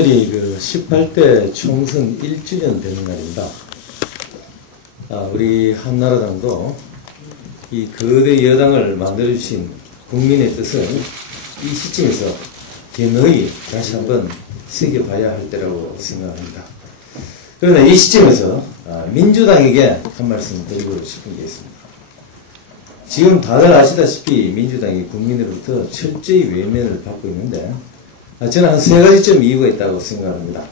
오늘이 그 18대 총선 1주년 되는 날입니다. 아, 우리 한나라당도 이 거대 여당을 만들어주신 국민의 뜻을 이 시점에서 기너이 다시 한번 새겨봐야 할 때라고 생각합니다. 그러나 이 시점에서 아, 민주당에게 한 말씀 드리고 싶은 게 있습니다. 지금 다들 아시다시피 민주당이 국민으로부터 철저히 외면을 받고 있는데 아, 저는 한 세 가지쯤 이유가 있다고 생각합니다.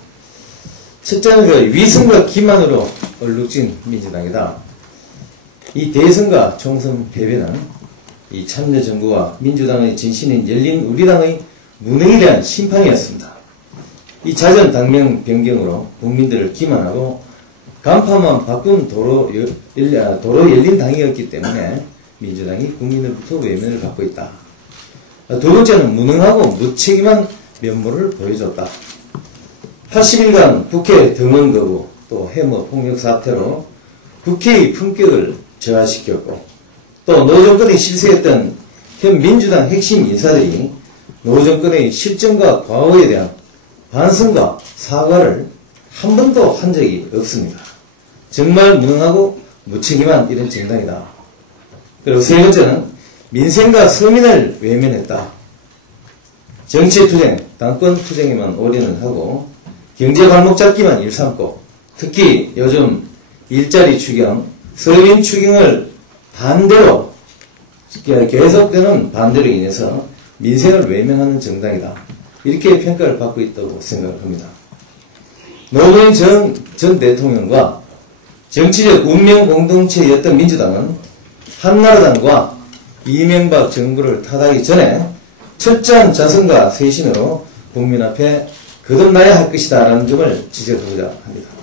첫째는 그 위선과 기만으로 얼룩진 민주당이다. 이 대선과 총선 패배는 이 참여정부와 민주당의 진신인 열린 우리당의 무능에 대한 심판이었습니다. 이 잦은 당명 변경으로 국민들을 기만하고 간판만 바꾼 도로, 열, 도로 열린 당이었기 때문에 민주당이 국민으로부터 외면을 받고 있다. 두 번째는 무능하고 무책임한 면모를 보여줬다. 80일간 국회 등원 거부 또 해머 폭력 사태로 국회의 품격을 저하시켰고 또 노정권이 실세했던 현 민주당 핵심 인사들이 노정권의 실정과 과오에 대한 반성과 사과를 한 번도 한 적이 없습니다. 정말 무능하고 무책임한 이런 정당이다. 그리고 세 번째는 민생과 서민을 외면했다. 정치투쟁, 당권투쟁에만 올인을 하고 경제 발목 잡기만 일삼고 특히 요즘 일자리 추경, 서민 추경을 반대로 계속되는 반대로 인해서 민생을 외면하는 정당이다. 이렇게 평가를 받고 있다고 생각합니다. 노무현 전, 전 대통령과 정치적 운명 공동체였던 민주당은 한나라당과 이명박 정부를 타다기 전에 철저한 자성과 쇄신으로 국민 앞에 거듭나야 할 것이다 라는 점을 지적하고자 합니다.